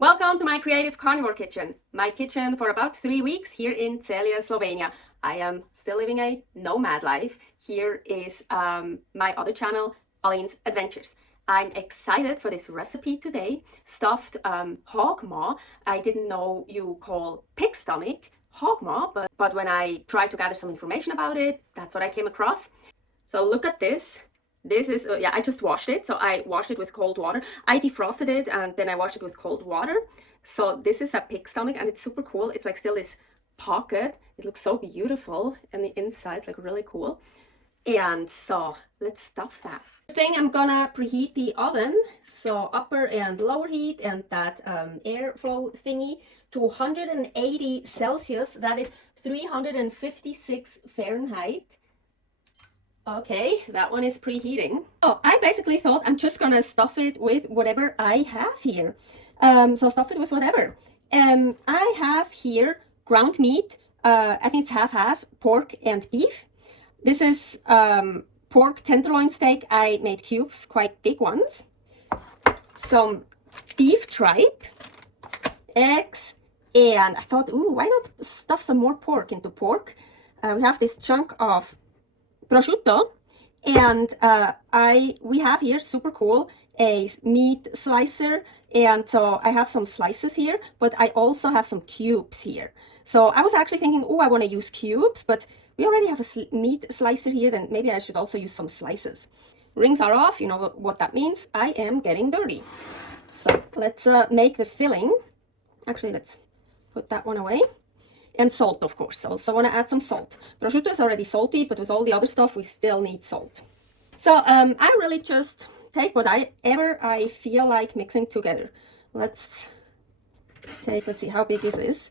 Welcome to my creative carnivore kitchen, my kitchen for about 3 weeks here in Celje, Slovenia. I am still living a nomad life. Here is my other channel, Aline's Adventures. I'm excited for this recipe today, stuffed hog maw. I didn't know you call pig stomach hog maw, but when I tried to gather some information about it, that's what I came across. So look at this. This is, yeah, I just washed it. So I washed it with cold water. I defrosted it and then I washed it with cold water. So this is a pig stomach and it's super cool. It's like still this pocket. It looks so beautiful and the inside's like really cool. And so let's stuff that. First thing, I'm gonna preheat the oven. So upper and lower heat and that airflow thingy to 180 Celsius. That is 356 Fahrenheit. Okay, that one is preheating. Oh, I basically thought I'm just gonna stuff it with whatever I have here. So stuff it with whatever. I have here ground meat. I think it's half-half, pork and beef. This is pork tenderloin steak. I made cubes, quite big ones. Some beef tripe, eggs, and I thought, ooh, why not stuff some more pork into pork? We have this chunk of prosciutto, and we have here, super cool, a meat slicer, and so I have some slices here, but I also have some cubes here. So I was actually thinking, oh, I want to use cubes, but we already have a meat slicer here, then maybe I should also use some slices. Rings are off, you know what that means. I am getting dirty. So let's make the filling. Actually, let's put that one away. And salt, of course. Also want to add some salt. Prosciutto is already salty, but with all the other stuff, we still need salt. So I really just take whatever I feel like mixing together. Let's see, how big is this?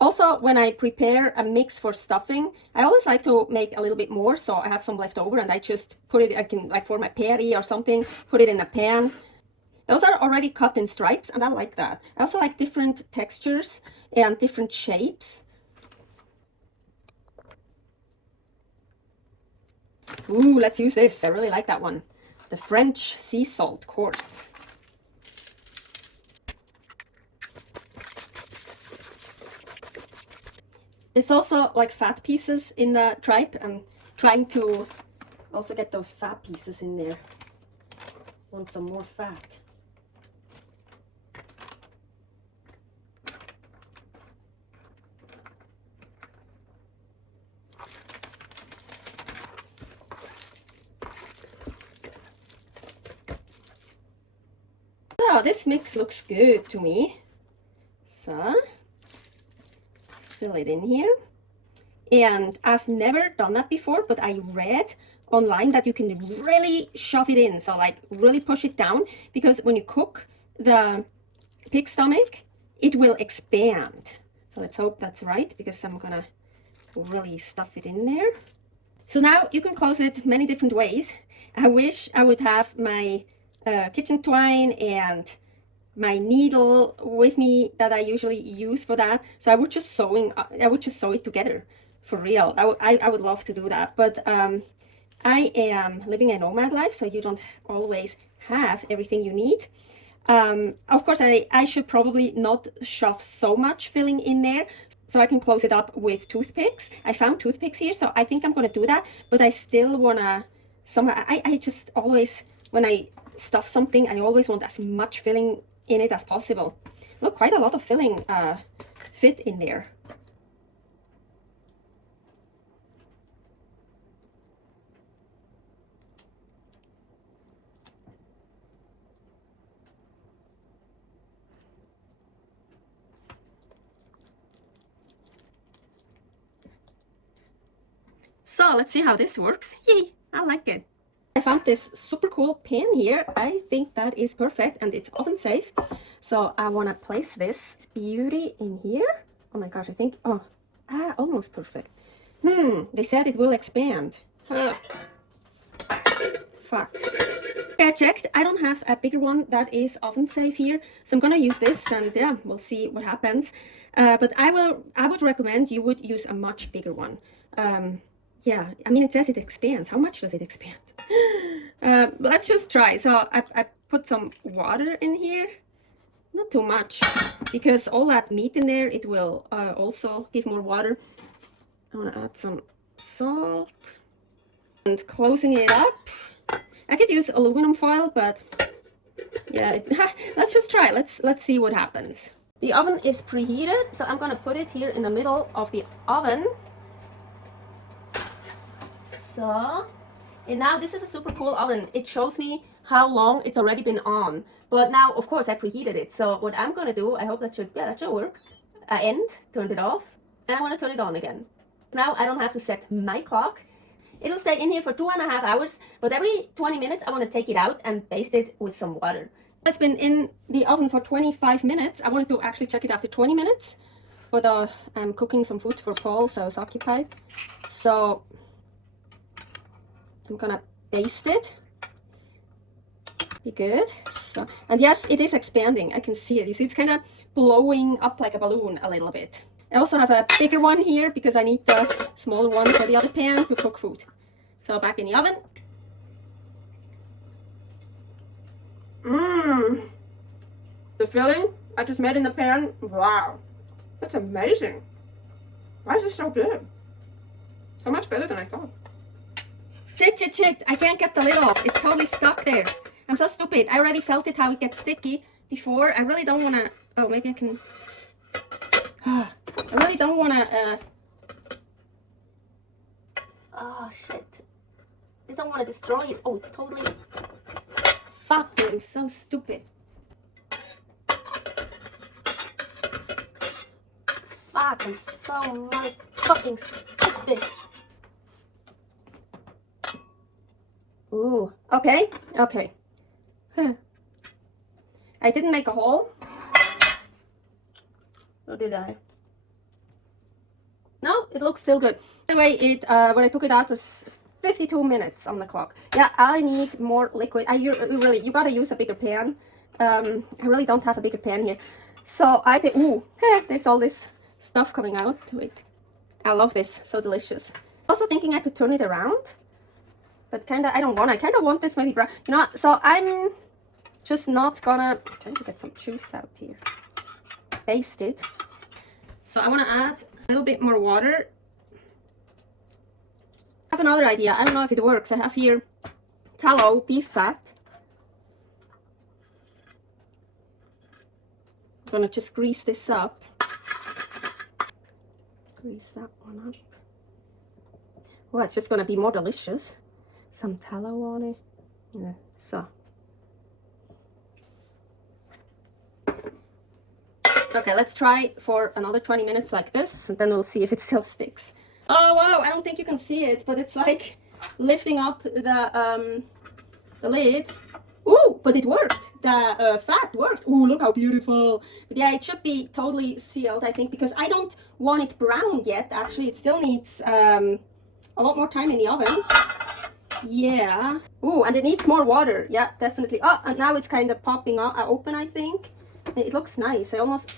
Also, when I prepare a mix for stuffing, I always like to make a little bit more, so I have some left over, and I just put it, I can, like for my patty or something, put it in a pan. Those are already cut in stripes, and I like that. I also like different textures and different shapes. Ooh, let's use this. I really like that one. The French sea salt course. There's also like fat pieces in the tripe. I'm trying to also get those fat pieces in there. Want some more fat. Oh, this mix looks good to me. So, let's fill it in here. And I've never done that before, but I read online that you can really shove it in. So like really push it down, because when you cook the pig stomach, it will expand. So let's hope that's right, because I'm gonna really stuff it in there. So now you can close it many different ways. I wish I would have my kitchen twine and my needle with me that I usually use for that. So I would just sew it together for real. I would love to do that, but I am living a nomad life, so you don't always have everything you need. Of course, I should probably not shove so much filling in there, so I can close it up with toothpicks. I found toothpicks here, so I think I'm gonna do that, but I still wanna somehow, I just always, when I stuff something, I always want as much filling in it as possible. Look, quite a lot of filling fit in there. So let's see how this works. Yay, I like it. I found this super cool pan here. I think that is perfect and it's oven safe. So I want to place this beauty in here. Oh my gosh, I think, almost perfect. They said it will expand. Fuck. I checked. I don't have a bigger one that is oven safe here, so I'm gonna use this, and yeah, we'll see what happens. But I would recommend you would use a much bigger one. Yeah, I mean, it says it expands. How much does it expand? Let's just try. So I put some water in here. not too much, because all that meat in there, it will also give more water. I want to add some salt and closing it up. I could use aluminum foil, but yeah, let's just try. Let's see what happens. The oven is preheated, so I'm gonna put it here in the middle of the oven. So, and now this is a super cool oven. It shows me how long it's already been on. But now, of course, I preheated it. So what I'm gonna do, I hope that should work. I turned it off, and I want to turn it on again. Now I don't have to set my clock. It'll stay in here for 2.5 hours, but every 20 minutes I want to take it out and baste it with some water. It's been in the oven for 25 minutes. I wanted to actually check it after 20 minutes, but I'm cooking some food for Paul, so I was occupied. So I'm gonna baste it. Be good. So, and yes, it is expanding. I can see it. You see, it's kind of blowing up like a balloon a little bit. I also have a bigger one here because I need the smaller one for the other pan to cook food. So back in the oven. The filling I just made in the pan. Wow, that's amazing. Why is it so good? So much better than I thought. Shit, I can't get the lid off. It's totally stuck there. I'm so stupid. I already felt it how it gets sticky before. I really don't want to... Oh, maybe I can... I really don't want to... Oh, shit. I don't want to destroy it. Oh, it's totally... Fuck, I'm so stupid. Fuck, I'm so motherfucking stupid. Ooh, okay. I didn't make a hole. Or did I? No, it looks still good. The way it, when I took it out, was 52 minutes on the clock. Yeah, I need more liquid. You gotta use a bigger pan. I really don't have a bigger pan here. So I think, ooh, there's all this stuff coming out. Wait, I love this, so delicious. Also thinking I could turn it around, but I kind of want this maybe brown. You know what? So I'm just not gonna, I'm trying to get some juice out here. Baste it. So I want to add a little bit more water. I have another idea. I don't know if it works. I have here tallow, beef fat. I'm gonna just grease this up. Grease that one up. Well, it's just gonna be more delicious. Some tallow on it. Yeah, so. Okay, let's try for another 20 minutes like this, and then we'll see if it still sticks. Oh wow, I don't think you can see it, but it's like lifting up the lid. Ooh, but it worked. The fat worked. Ooh, look how beautiful. But yeah, it should be totally sealed, I think, because I don't want it brown yet. Actually, it still needs a lot more time in the oven. Yeah. Ooh, and it needs more water. Yeah, definitely. Oh, and now it's kind of popping out, open, I think. It looks nice. I almost...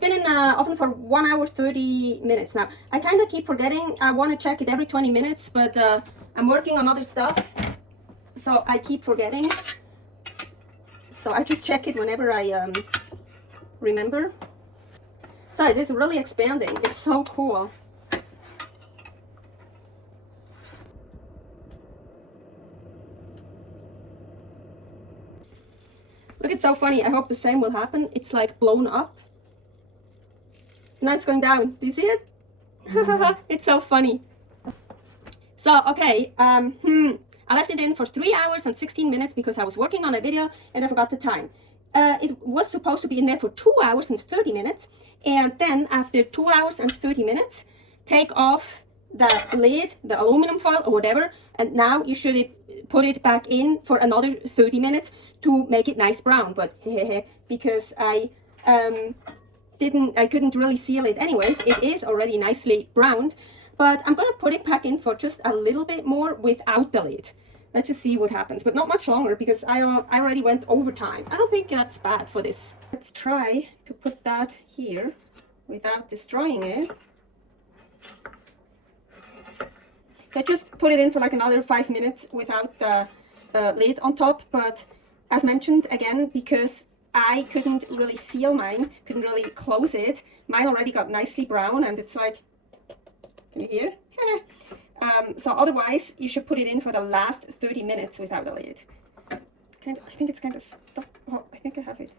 Been in the oven for 1 hour 30 minutes now. I kind of keep forgetting. I want to check it every 20 minutes, but I'm working on other stuff, so I keep forgetting. So I just check it whenever I remember. So it is really expanding. It's so cool. Look, it's so funny. I hope the same will happen. It's like blown up. Now it's going down. Do you see it? It's so funny. So, okay. I left it in for 3 hours and 16 minutes because I was working on a video and I forgot the time. It was supposed to be in there for 2 hours and 30 minutes. And then after 2 hours and 30 minutes, take off the lid, the aluminum foil or whatever. And now you should put it back in for another 30 minutes to make it nice brown. But because I couldn't really seal it anyways, it is already nicely browned. But I'm gonna put it back in for just a little bit more without the lid. Let's just see what happens, but not much longer because I already went overtime. I don't think that's bad for this. Let's try to put that here without destroying it. I just put it in for like another 5 minutes without the lid on top, but as mentioned again, because I couldn't really seal mine, couldn't really close it. Mine already got nicely brown, and it's like, can you hear? So otherwise, you should put it in for the last 30 minutes without a lid. I think it's kind of stuck. Oh, I think I have it.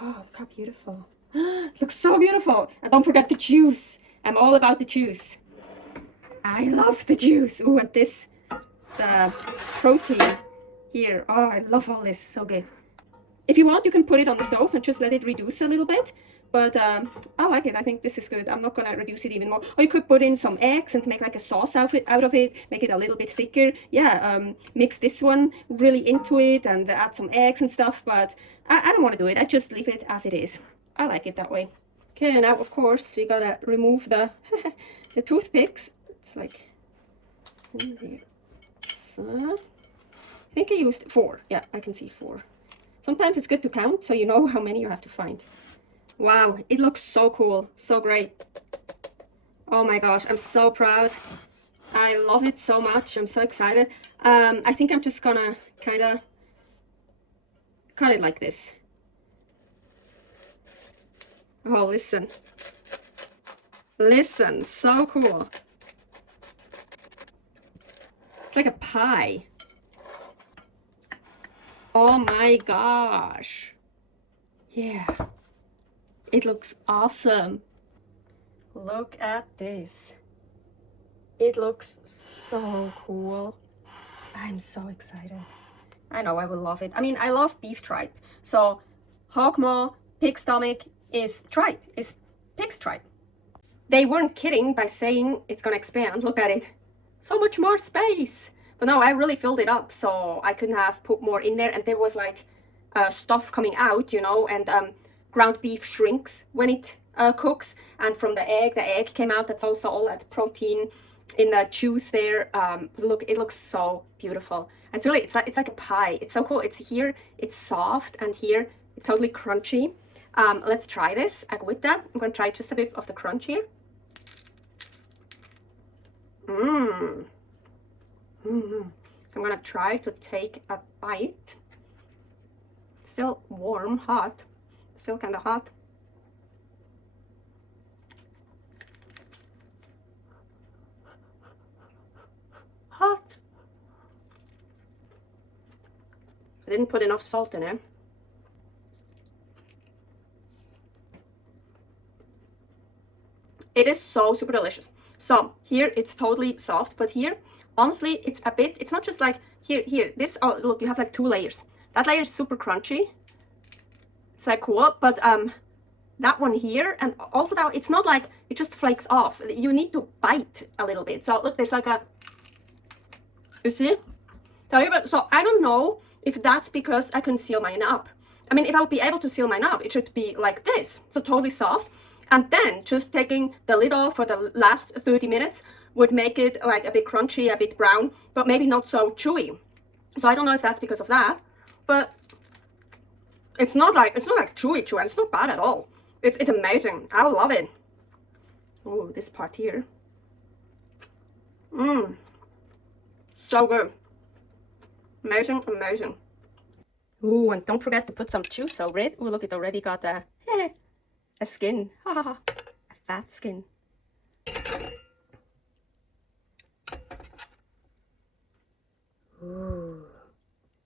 Oh, look how beautiful. It looks so beautiful. And don't forget the juice. I'm all about the juice. I love the juice. Oh, and this, the protein here. Oh, I love all this. So good. If you want, you can put it on the stove and just let it reduce a little bit. But I like it. I think this is good. I'm not going to reduce it even more. Or you could put in some eggs and make like a sauce out of it. Make it a little bit thicker. Yeah, mix this one really into it and add some eggs and stuff. But I don't want to do it. I just leave it as it is. I like it that way. Okay, now of course we got to remove the, the toothpicks. It's like in here. So, I think I used 4. Yeah, I can see 4. Sometimes it's good to count so you know how many you have to find. Wow, it looks so cool, so great. Oh my gosh, I'm so proud. I love it so much. I'm so excited. I think I'm just gonna kind of cut it like this. Oh, listen. Listen, so cool. It's like a pie. Oh my gosh. Yeah. It looks awesome. Look at this. It looks so cool. I'm so excited. I know I will love it. I mean, I love beef tripe. So hog maw, pig stomach is tripe, is pig's tripe. They weren't kidding by saying it's gonna expand. Look at it. So much more space. But no, I really filled it up, so I couldn't have put more in there. And there was like stuff coming out, you know, and ground beef shrinks when it cooks, and from the egg came out. That's also all that protein in the juice there. Look, it looks so beautiful. It's really, it's like a pie. It's so cool. It's here, it's soft, and here it's totally crunchy. Let's try this. With that, I'm gonna try just a bit of the crunch here. I'm gonna try to take a bite. Still warm, hot. Still kind of hot. Hot. I didn't put enough salt in it. It is so super delicious. So here it's totally soft, but here, honestly, it's a bit, it's not just like here, this, oh, look, you have like 2 layers. That layer is super crunchy. It's like cool, but that one here, and also that it's not like it just flakes off. You need to bite a little bit. So look, there's like a, you see? So I don't know if that's because I couldn't seal mine up. I mean, if I would be able to seal mine up, it should be like this, so totally soft. And then just taking the lid off for the last 30 minutes would make it like a bit crunchy, a bit brown, but maybe not so chewy. So I don't know if that's because of that, but it's not like chewy, and it's not bad at all. It's amazing. I love it. Oh, this part here. So good. Amazing, amazing. Ooh, and don't forget to put some juice over it. Ooh, look, it already got a skin. A fat skin. Ooh,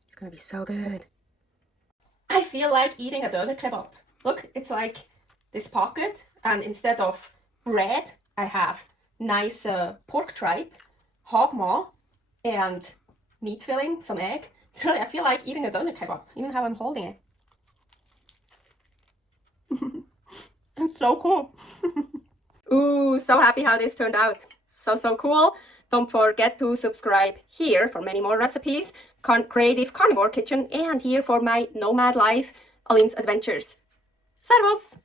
it's gonna be so good. I feel like eating a doner kebab. Look, it's like this pocket, and instead of bread, I have nice pork tripe, hog maw, and meat filling, some egg. It's really, I feel like eating a doner kebab, even how I'm holding it. It's so cool. Ooh, so happy how this turned out. So cool. Don't forget to subscribe here for many more recipes, creative carnivore kitchen, and here for my nomad life, Aline's adventures. Servus!